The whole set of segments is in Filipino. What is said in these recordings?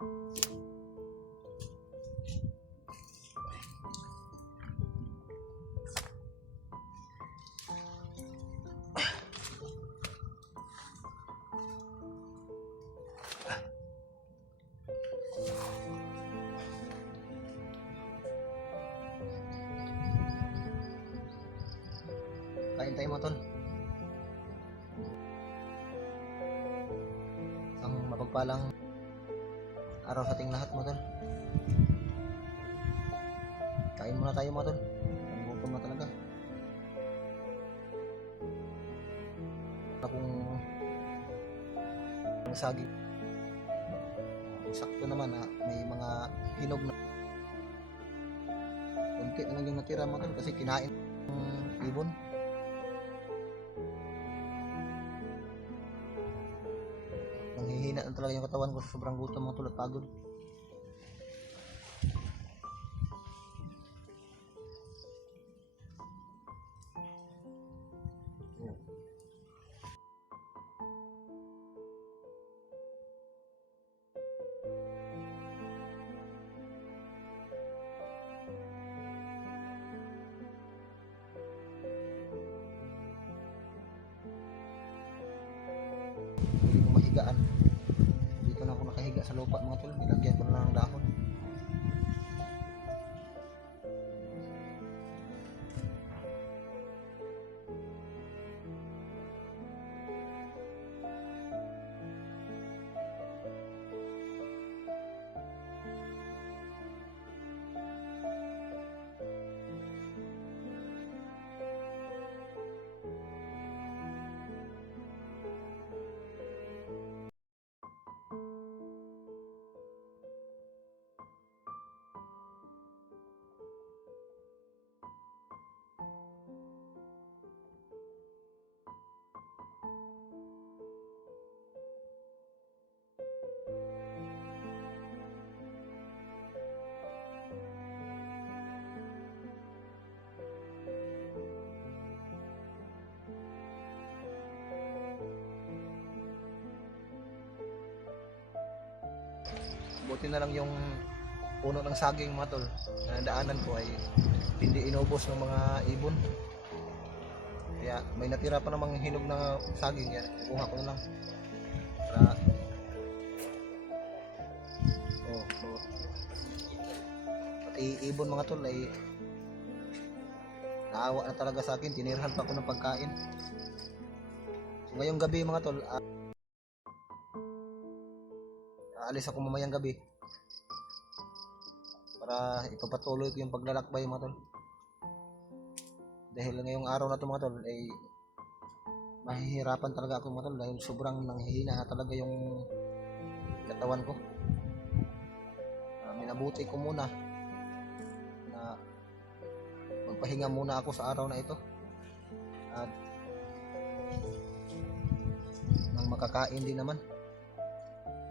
Kain tayo mga tol. Ang mapagpalang araw sa ating lahat mga tol. Kain muna tayo mga tol. Gutom na talaga. Akong saging. Sakto naman ha. May mga hinog na kunti na lang yung natira mga tol kasi kinain ng ibon. Nanghihina na talaga yung katawan ko sa sobrang gutom mga tol at pagod. Hindi ko mahigaan. Dito na ako nakahiga sa lupa mga tol. Nilagyan ko na lang ng dahon. Buti na lang yung puno ng saging mga tol na daanan ko ay hindi inubos ng mga ibon. Kaya may natira pa namang hinog na saging yan. Kuha ko na lang. Para pati ibon mga tol ay naawa na talaga sa akin. Tinirahan pa ako ng pagkain. So, ngayong gabi mga tol, aalis ako mamayang gabi para ipapatuloy ko yung paglalakbay mga tol. Dahil ngayong araw na to mga tol ay mahihirapan talaga ako mga tol dahil sobrang nanghihina talaga yung katawan ko. Minabuti ko muna na magpahinga muna ako sa araw na ito at nang makakain din naman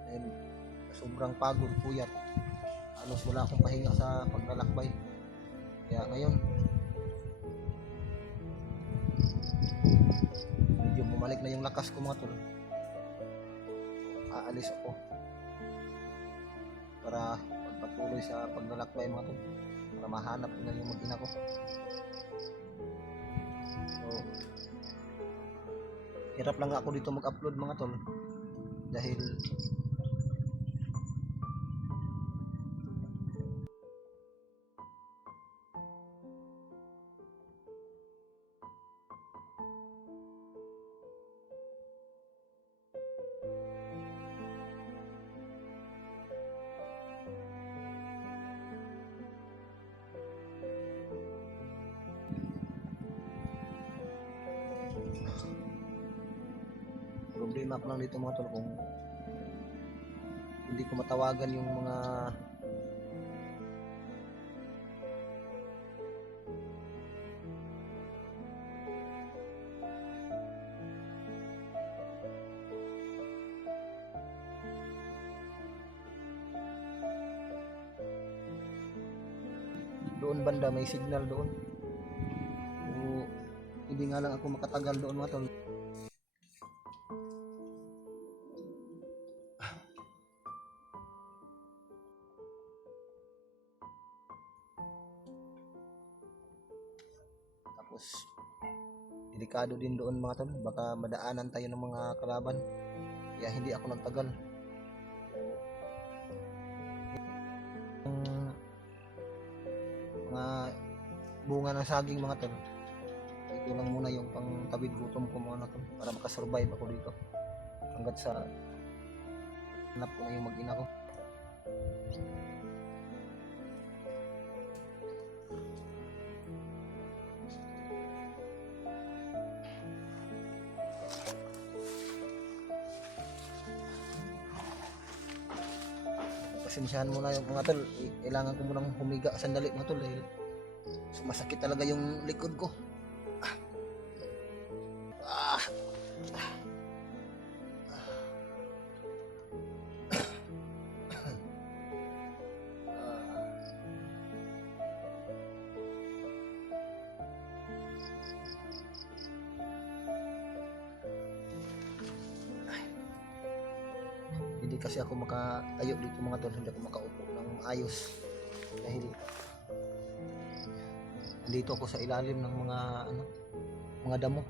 dahil sobrang pagod, puyat, halos wala akong pahinga sa paglalakbay. Kaya ngayon medyo bumalik na yung lakas ko mga tol. Aalis ako para pagpatuloy sa paglalakbay mga tol, para mahanap ko na yung mag-ina ko. So hirap lang ako dito mag-upload mga tol dahil problema ko lang dito mga tol kung hindi ko matawagan yung mga doon banda, may signal doon. So, hindi nga lang ako makatagal doon mga tol. Tapos delikado din doon mga tol, baka madaanan tayo ng mga kalaban, kaya hindi ako nagtagal. Yung mga bunga ng saging mga tol, ito lang muna yung pang tabid gutom ko mga tol, para makasurvive ako dito hanggat sa hanap ko na yung mag-ina ko. Pasensyahan muna yung mga tol, kailangan ko munang humiga sandali mga tol, dahil sumasakit talaga yung likod ko. Ah. Hindi kasi ako makatayo dito mga tol, hindi ako makaupo ng maayos dahil dito ako sa ilalim ng mga damo.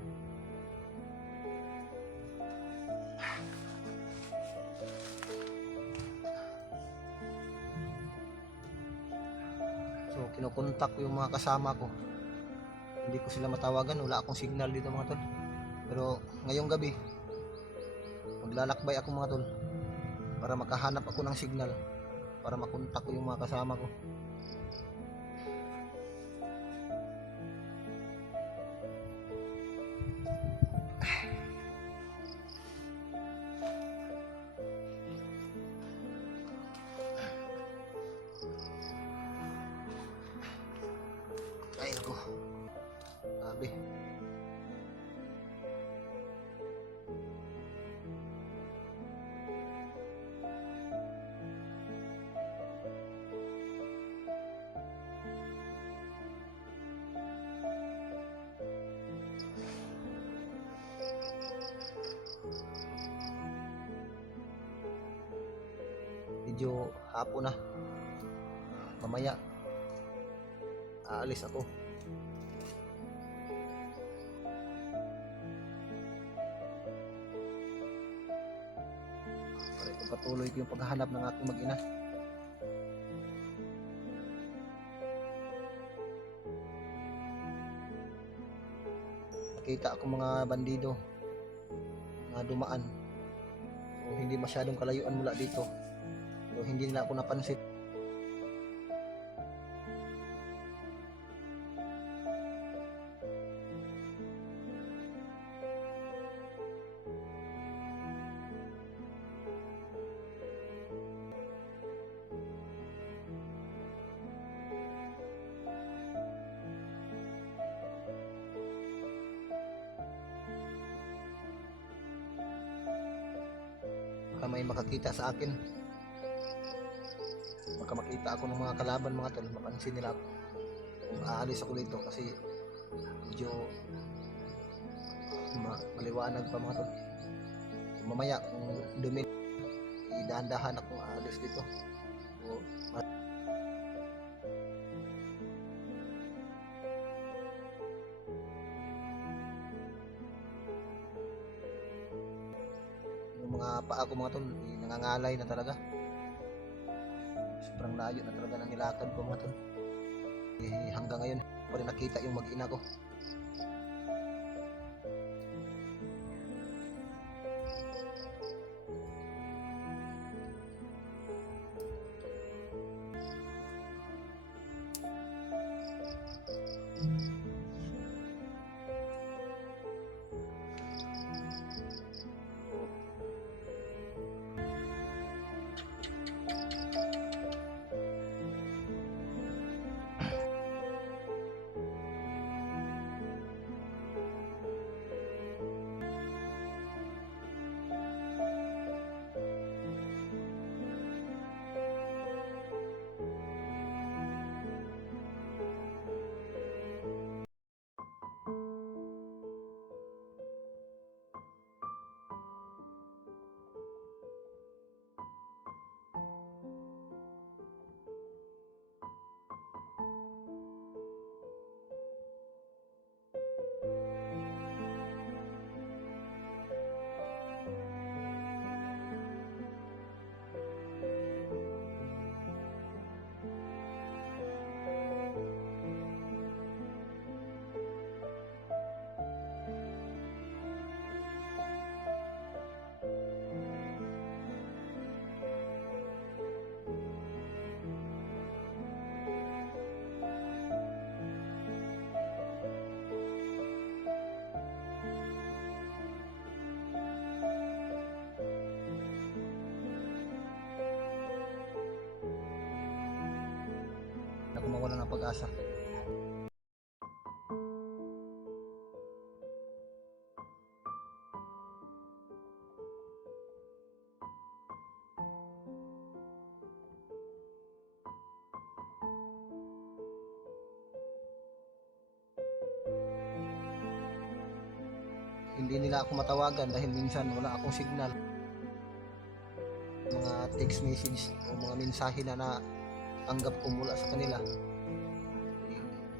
So kinukontak ko yung mga kasama ko, hindi ko sila matawagan, wala akong signal dito mga tol. Pero ngayong gabi maglalakbay ako mga tol, para makahanap ako ng signal para makontak ko yung mga kasama ko. Ay naku, grabe. Medyo hapon na, mamaya aalis ako. Para ipagpatuloy ko yung paghahanap ng aking mag-ina. Nakita ako mga bandido na dumaan, so hindi masyadong kalayuan mula dito, pero hindi nila ako napansin. Baka may makakita sa akin, baka makita ako ng mga kalaban mga tol, mapansin nila ako kung aalis ako dito, kasi medyo maliwanag pa mga tol. So, mamaya kung dumi, idahan-dahan akong aalis dito. So, yung mga paa ko mga tol, nangangalay na talaga. Sobrang layo na talaga ng nilakad ko mga tol. Hanggang ngayon pa rin nakita yung mag-ina ko. pag-asa. Hindi nila ako matawagan dahil minsan wala akong signal. Mga text message o mga mensahe na natanggap ko mula sa kanila,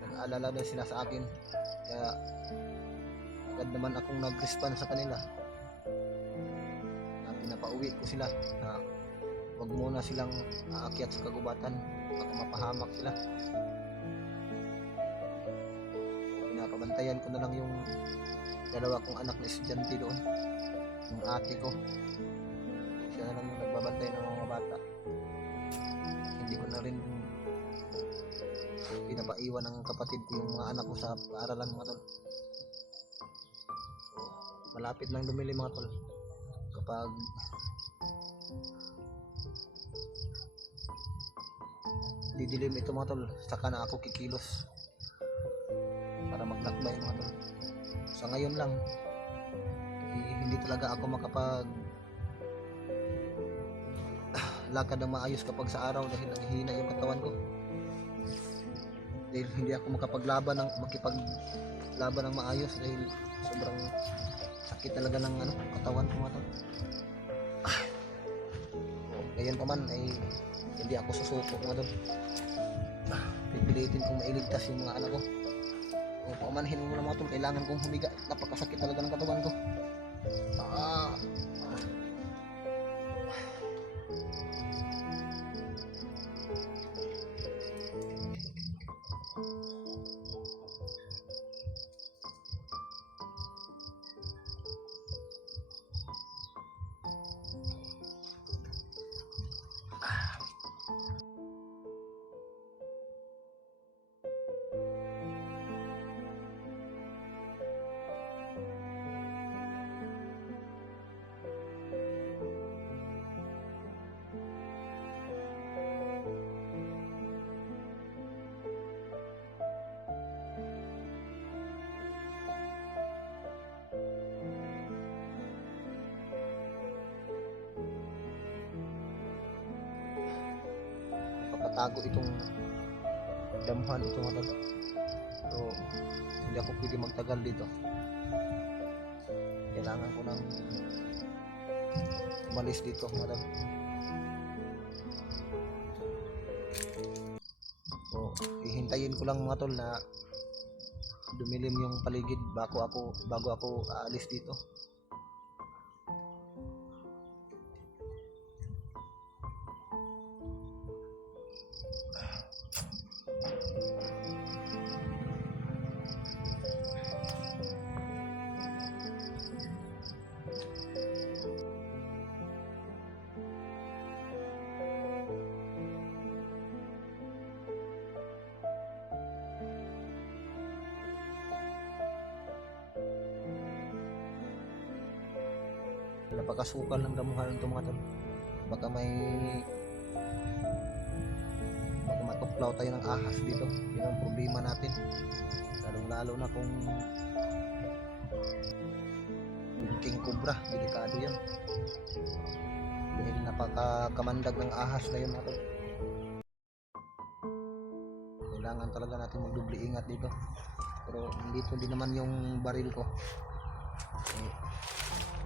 nag-aalala na sila sa akin, kaya agad naman akong nag-respond sa kanila na pinapauwi ko sila na wag muna silang aakyat sa kagubatan, baka mapahamak sila. Pinapabantayan ko na lang yung dalawa kong anak na estudyante doon, yung ate ko. Siya na lang yung nagbabantay ng mga bata. Hindi ko na rin pinapaiwan ng kapatid ko yung mga anak ko sa paaralan, mga tol. So, malapit lang dumili, mga tol. Kapag didilim ito, mga tol, saka na ako kikilos para maglakbay, mga tol. Sa ngayon lang, hindi talaga ako makapag lakad ng maayos kapag sa araw dahil nanghihina yung katawan ko. Dahil hindi ako makipaglaban ng maayos dahil sobrang sakit talaga ng katawan ko, mga tol. Ngayon pa man ay hindi ako susuko, mga tol. Pipilitin kong mailigtas yung mga anak ko. O pamanhin mo na, mga tol, kailangan kong humiga. Napakasakit talaga ng katawan ko. Papatago itong damuhan ito, mga tol. So hindi ako pwede magtagal dito. Kailangan ko nang umalis dito, mga tol. So hihintayin ko lang, mga tol, na dumilim yung paligid bago ako aalis dito. Napakasukal ng damuhan ito, mga tol. Baka matuklaw tayo ng ahas dito. Yun ang problema natin, lalo na kung yung king cobra, delikado yan dahil napakakamandag ng ahas na yun, mga tol. Kailangan talaga natin magdubli ingat dito. Pero dito din naman yung baril ko,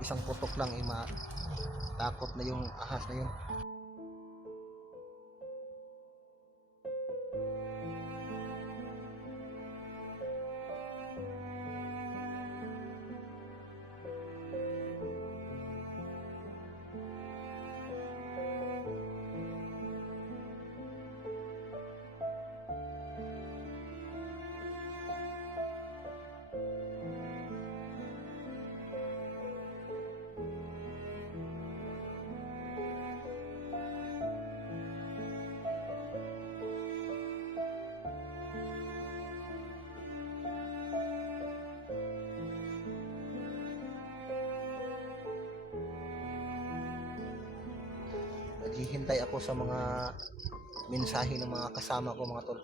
isang putok lang matakot na yung ahas na yun. Naghihintay ako sa mga mensahe ng mga kasama ko, mga tol.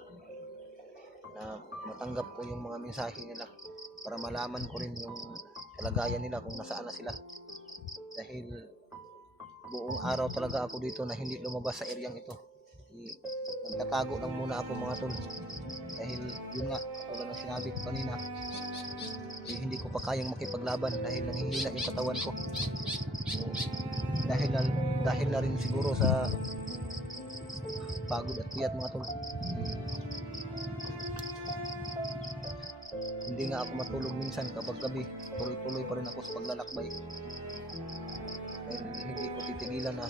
na matanggap ko yung mga mensahe nila para malaman ko rin yung kalagayan nila kung nasaan na sila. Dahil buong araw talaga ako dito na hindi lumabas sa eryang ito. Nagtatago lang muna ako mga tol. Dahil yun nga, tulad ng sinabi ko kanina, hindi ko pa kayang makipaglaban dahil nanghihina yung katawan ko. Dahil na rin siguro sa pagod at piyat mga tol. Hindi nga ako matulog minsan kapag gabi. Tuloy-tuloy pa rin ako sa paglalakbay. Dahil hindi ko titigilan na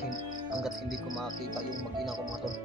hanggat hindi ko makita yung mag-ina ko mga tol.